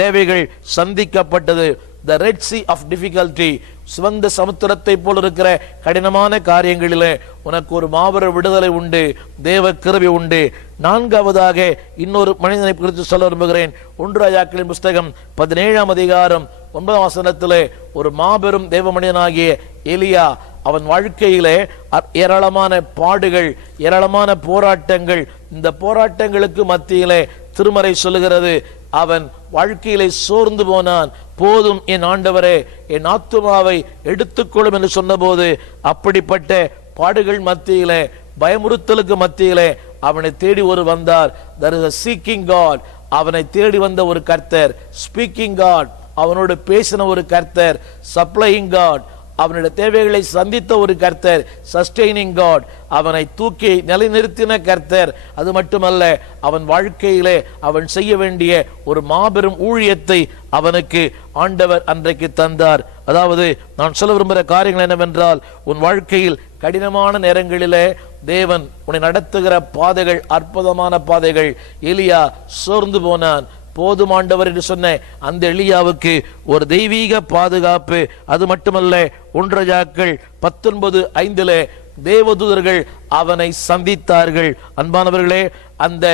தேவைகள் சந்திக்கப்பட்டது. The Red Sea of difficulty, சிவந்த சமுத்திரத்தை போல் இருக்கிற கடினமான காரியங்களிலே உனக்கு ஒரு மாபெரும் விடுதலை உண்டு, தேவ கிருபை உண்டு. நான்காவதாக இன்னொரு மனிதனை குறித்து சொல்ல விரும்புகிறேன். 1 ராஜாக்களின் புஸ்தகம் 17ஆம் அதிகாரம் 9ஆம் வசனத்திலே ஒரு மாபெரும் தேவ மனிதனாகிய எலியா, அவன் வாழ்க்கையிலே ஏராளமான பாடுகள், ஏராளமான போராட்டங்கள். இந்த போராட்டங்களுக்கு மத்தியிலே திருமறை சொல்லுகிறது, அவன் வாழ்க்கையிலே சோர்ந்து போனான். போதும் என் ஆண்டவரே, என் ஆத்துமாவை எடுத்துக்கொள்ளும் என்று சொன்னபோது, அப்படிப்பட்ட பாடுகள் மத்தியிலே, பயமுறுத்தலுக்கு மத்தியிலே அவனை தேடி ஒரு வந்தார். there is a seeking God. அவனை தேடி வந்த ஒரு கர்த்தர், ஸ்பீக்கிங் காட், அவனோடு பேசின ஒரு கர்த்தர், சப்ளையிங் காட், அவனுடைய தேவைகளை சந்தித்த ஒரு கர்த்தர், சஸ்டெய்னிங் காட், அவனை தூக்கி நிலைநிறுத்தின கர்த்தர். அது மட்டுமல்ல, அவன் வாழ்க்கையிலே அவன் செய்ய வேண்டிய ஒரு மாபெரும் ஊழியத்தை அவனுக்கு ஆண்டவர் அன்றைக்கு தந்தார். அதாவது நான் சொல்ல விரும்புகிற காரியங்கள் என்னவென்றால், உன் வாழ்க்கையில் கடினமான நேரங்களிலே தேவன் உன்னை நடத்துகிற பாதைகள் அற்புதமான பாதைகள். எலியா சோர்ந்து போனான். போதும் ஆண்டவர் என்று சொன்ன அந்த எலியாவுக்கு ஒரு தெய்வீக பாதுகாப்பு. அது மட்டுமல்ல, 1 ராஜாக்கள் 19:5 தேவதூதர்கள் அவனை சந்தித்தார்கள். அன்பானவர்களே, அந்த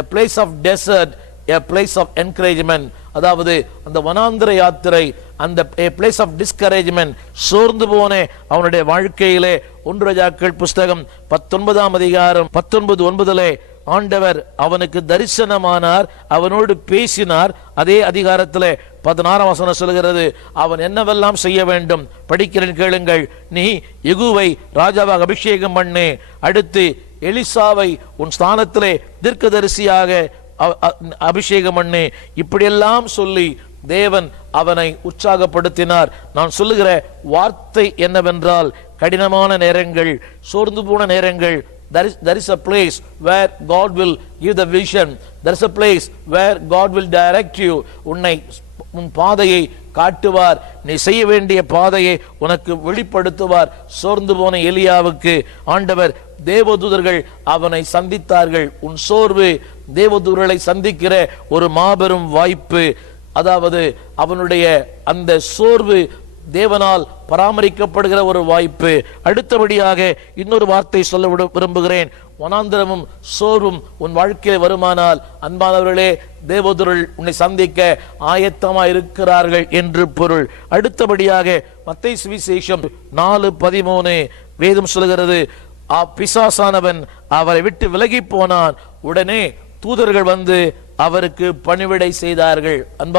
a place of desert, a place of encouragement, அதாவது அந்த வனாந்திர யாத்திரை, அந்த a place of discouragement, சோர்ந்து போன அவனுடைய வாழ்க்கையிலே 1 ராஜாக்கள் புஸ்தகம் 19ஆம் அதிகாரம் 19:9 ஆண்டவர் அவனுக்கு தரிசனமானார், அவனோடு பேசினார். அதே அதிகாரத்தில் 16ஆம் வசனம் சொல்கிறது, அவன் என்னவெல்லாம் செய்ய வேண்டும் படிக்கிறேன், கேளுங்கள். நீ யெகூவை ராஜாவாக அபிஷேகம் பண்ணு, அடுத்து எலிசாவை உன் ஸ்தானத்திலே தீர்க்கதரிசியாக அபிஷேகம் பண்ணு. இப்படியெல்லாம் சொல்லி தேவன் அவனை உற்சாகப்படுத்தினார். நான் சொல்லுகிற வார்த்தை என்னவென்றால், கடினமான நேரங்கள், சோர்ந்து போன நேரங்கள், there is a place where God will give the vision. There is a place where God will direct you. உன் பாதையை காட்டுவார், நீ செய்ய வேண்டிய பாதையை உனக்கு வெளிப்படுத்துவார். சோர்ந்து போன எலியாவுக்கு ஆண்டவர் தேவதூதர்கள் அவனை சந்தித்தார்கள். உன் சோர்வு தேவதூதர்களை சந்திக்கிற ஒரு மாபெரும் வாய்ப்பு. அதாவது அவனுடைய அந்த சோர்வு தேவனால் பராமரிக்கப்படுகிற ஒரு வாய்ப்பு. அடுத்தபடியாக இன்னொரு வார்த்தை சொல்ல விரும்புகிறேன். வனாந்திரமும் சோர்வும் உன் வாழ்க்கையில் வருமானால், அன்பானவர்களே, தேவதூதர்கள் உன்னை சந்திக்க ஆயத்தமாக இருக்கிறார்கள் என்று பொருள். அடுத்தபடியாக மத்தேயு சுவிசேஷம் 4:13 வேதம் சொல்கிறது, பிசாசானவன் அவரை விட்டு விலகி போனான், உடனே தூதர்கள் வந்து அவருக்கு பணிவிடை செய்தார்கள்.